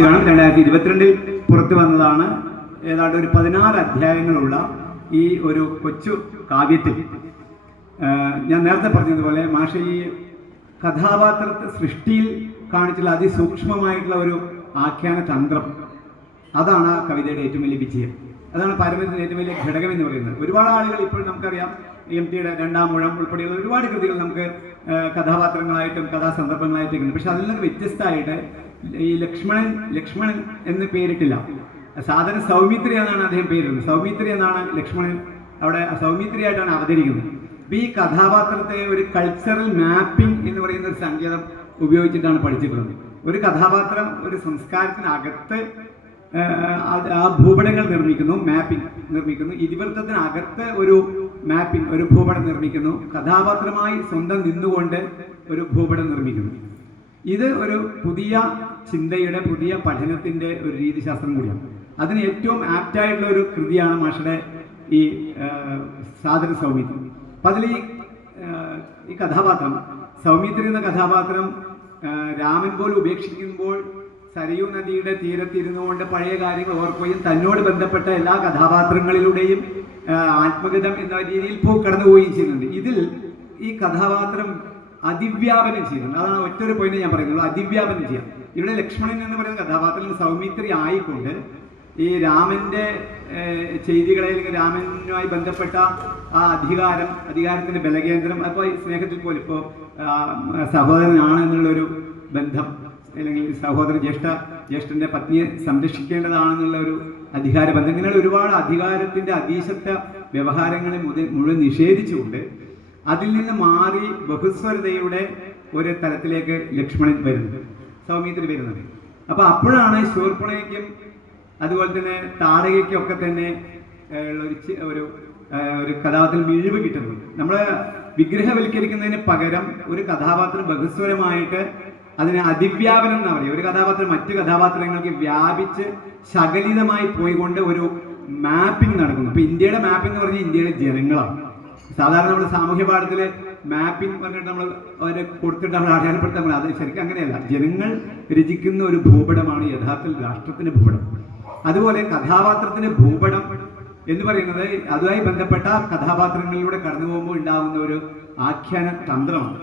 2022 പുറത്തു വന്നതാണ്. ഏതാണ്ട് ഒരു 16 അധ്യായങ്ങളുള്ള ഈ ഒരു കൊച്ചു കാവ്യത്തിൽ ഞാൻ നേരത്തെ പറഞ്ഞതുപോലെ മാഷ ഈ കഥാപാത്രത്തെ സൃഷ്ടിയിൽ കാണിച്ചുള്ള അതിസൂക്ഷ്മമായിട്ടുള്ള ഒരു ആഖ്യാന തന്ത്രം, അതാണ് ആ കവിതയുടെ ഏറ്റവും വലിയ വിജയം. അതാണ് പാരമ്പര്യത്തിൻ്റെ ഏറ്റവും വലിയ ഘടകം എന്ന് പറയുന്നത്. ഒരുപാട് ആളുകൾ ഇപ്പോൾ നമുക്കറിയാം, എം.ടിയുടെ രണ്ടാം മുഴം ഉൾപ്പെടെയുള്ള ഒരുപാട് കൃതികൾ നമുക്ക് കഥാപാത്രങ്ങളായിട്ടും കഥാസന്ദർഭങ്ങളായിട്ടും ഉണ്ട്. പക്ഷെ അതിൽ നിന്ന് വ്യത്യസ്തമായിട്ട് ഈ ലക്ഷ്മണൻ എന്ന് പേരിട്ടില്ല. സാധാരണ സൗമിത്രി എന്നാണ് അദ്ദേഹം പേരിടുന്നത്. സൗമിത്രി എന്നാണ് ലക്ഷ്മണൻ അവിടെ സൗമിത്രിയായിട്ടാണ് അവതരിക്കുന്നത്. അപ്പോൾ ഈ കഥാപാത്രത്തെ ഒരു കൾച്ചറൽ മാപ്പിംഗ് എന്ന് പറയുന്ന ഒരു സങ്കേതം ഉപയോഗിച്ചിട്ടാണ് പഠിച്ചിട്ടുള്ളത്. ഒരു കഥാപാത്രം ഒരു സംസ്കാരത്തിനകത്ത് ആ ഭൂപടങ്ങൾ നിർമ്മിക്കുന്നു, മാപ്പിംഗ് നിർമ്മിക്കുന്നു. ഇതിവൃത്തത്തിനകത്ത് ഒരു മാപ്പിംഗ്, ഒരു ഭൂപടം നിർമ്മിക്കുന്നു. കഥാപാത്രമായി സ്വന്തം നിന്നുകൊണ്ട് ഒരു ഭൂപടം നിർമ്മിക്കുന്നു. ഇത് ഒരു പുതിയ ചിന്തയുടെ, പുതിയ പഠനത്തിൻ്റെ ഒരു രീതിശാസ്ത്രം കൂടിയാണ്. അതിന് ഏറ്റവും ആപ്റ്റായിട്ടുള്ള ഒരു കൃതിയാണ് മാഷയുടെ ഈ സാധന സൗമിത്രി. അപ്പം അതിൽ ഈ കഥാപാത്രം സൗമിത്രി എന്ന കഥാപാത്രം രാമൻ പോലും ഉപേക്ഷിക്കുമ്പോൾ സരയൂ നദിയുടെ തീരത്തിരുന്നു കൊണ്ട് പഴയ കാര്യങ്ങൾ ഓർക്കുകയും തന്നോട് ബന്ധപ്പെട്ട എല്ലാ കഥാപാത്രങ്ങളിലൂടെയും ആത്മഗതം എന്ന രീതിയിൽ കടന്നു പോവുകയും ചെയ്യുന്നുണ്ട്. ഇതിൽ ഈ കഥാപാത്രം അതിവ്യാപനം ചെയ്യുന്നുണ്ട്. അതാണ് ഒറ്റൊരു പോയിന്റ് ഞാൻ പറയുന്നുള്ളൂ, അതിവ്യാപനം ചെയ്യാം. ഇവിടെ ലക്ഷ്മണൻ എന്ന് പറയുന്ന കഥാപാത്രം സൗമിത്രി ആയിക്കൊണ്ട് ഈ രാമന്റെ ചെയ്തികളെ, അല്ലെങ്കിൽ രാമനുമായി ബന്ധപ്പെട്ട ആ അധികാരത്തിന്റെ ബലകേന്ദ്രം, അപ്പോൾ സ്നേഹത്തിൽ പോലും ഇപ്പോൾ സഹോദരനാണ് എന്നുള്ളൊരു ബന്ധം, അല്ലെങ്കിൽ സഹോദരൻ ജ്യേഷ്ഠന്റെ പത്നിയെ സംരക്ഷിക്കേണ്ടതാണെന്നുള്ള ഒരു അധികാര ബന്ധം, ഇങ്ങനെയുള്ള ഒരുപാട് അധികാരത്തിന്റെ അതീശത്വ വ്യവഹാരങ്ങളെ മുഴുവൻ നിഷേധിച്ചുകൊണ്ട് അതിൽ നിന്ന് മാറി ബഹുസ്വരതയുടെ ഒരു തലത്തിലേക്ക് ലക്ഷ്മണൻ വരുന്നത്, സൗമിത്രി വരുന്നത്. അപ്പൊ അപ്പോഴാണ് ശൂർപ്പണയ്ക്കും അതുപോലെ തന്നെ താടകയ്ക്കും ഒക്കെ തന്നെ ഒരു കഥാപാത്രത്തിൽ മിഴിവ് കിട്ടുന്നത്. നമ്മൾ വിഗ്രഹവൽക്കരിക്കുന്നതിന് പകരം ഒരു കഥാപാത്രം ബഹുസ്വരമായിട്ട് അതിന് അതിവ്യാപനം എന്നാ പറയുക. ഒരു കഥാപാത്രം മറ്റു കഥാപാത്രങ്ങൾക്ക് വ്യാപിച്ച് ശകലിതമായി പോയിക്കൊണ്ട് ഒരു മാപ്പിംഗ് നടക്കുന്നു. അപ്പൊ ഇന്ത്യയുടെ മാപ്പിംഗ് എന്ന് പറഞ്ഞാൽ ഇന്ത്യയിലെ ജനങ്ങളാണ്. സാധാരണ നമ്മൾ സാമൂഹ്യ പാഠത്തിൽ മാപ്പിംഗ് പറഞ്ഞിട്ട് നമ്മൾ അവരെ കൊടുത്തിട്ട് നമ്മൾ അടയാളപ്പെടുത്താൻ, അത് ശരിക്കും അങ്ങനെയല്ല. ജനങ്ങൾ രചിക്കുന്ന ഒരു ഭൂപടമാണ് യഥാർത്ഥത്തിൽ രാഷ്ട്രത്തിന്റെ ഭൂപടം. അതുപോലെ കഥാപാത്രത്തിന്റെ ഭൂപടം എന്ന് പറയുന്നത് അതുമായി ബന്ധപ്പെട്ട കഥാപാത്രങ്ങളിലൂടെ കടന്നു പോകുമ്പോൾ ഉണ്ടാകുന്ന ഒരു ആഖ്യാന തന്ത്രമാണ്.